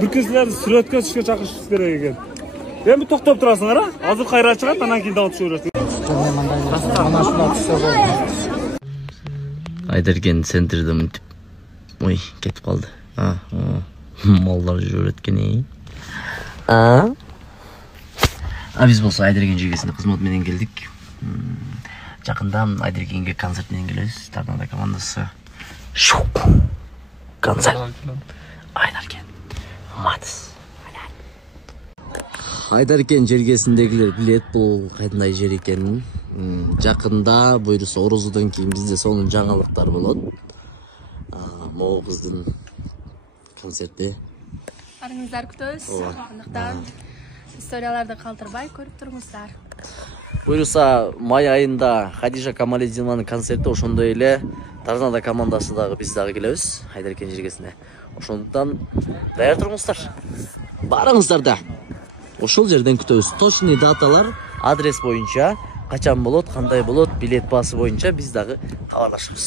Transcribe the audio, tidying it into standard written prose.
Bir kişiler süratga tushga chaqirish kerak ekan. Endi to'xtab turasizlar, ha? Hozir xayrat chiqadi, mendan keyin davom tushaverasiz. Aydarken sentrda mintib. Oy, ketib qoldi. Mollar жүріп өткен ей. Biz болса Айдаркен жегесінде қызмет менен келдік. Жақында Айдаркенге концерт менен келеміз. Торнадо командасы. Концерт. Айдаркен. Матс. Айдаркен жергесіндегілер білет бұл қайдандай жер екенін. Жақында бұйырса орозудан кейін бізде соның жаңалықтар болады. Моу қыздың концерті. Арыңыздар күтөбүз. Андыктан историяларды калтырбай көрүп туруңуздар. Бұйырса май айында Хадижа Камалетдинованың концерті, ошондой эле Торнадо командасы дагы биз дагы келебиз Айдаркен жергесине. Ошондуктан даяр туруңуздар. Барыңыздар да. Ошол жерден күтөбүз. Точный даталар, адрес боюнча, качан болот, кандай болот, билет басы боюнча биз дагы кабарлашабыз.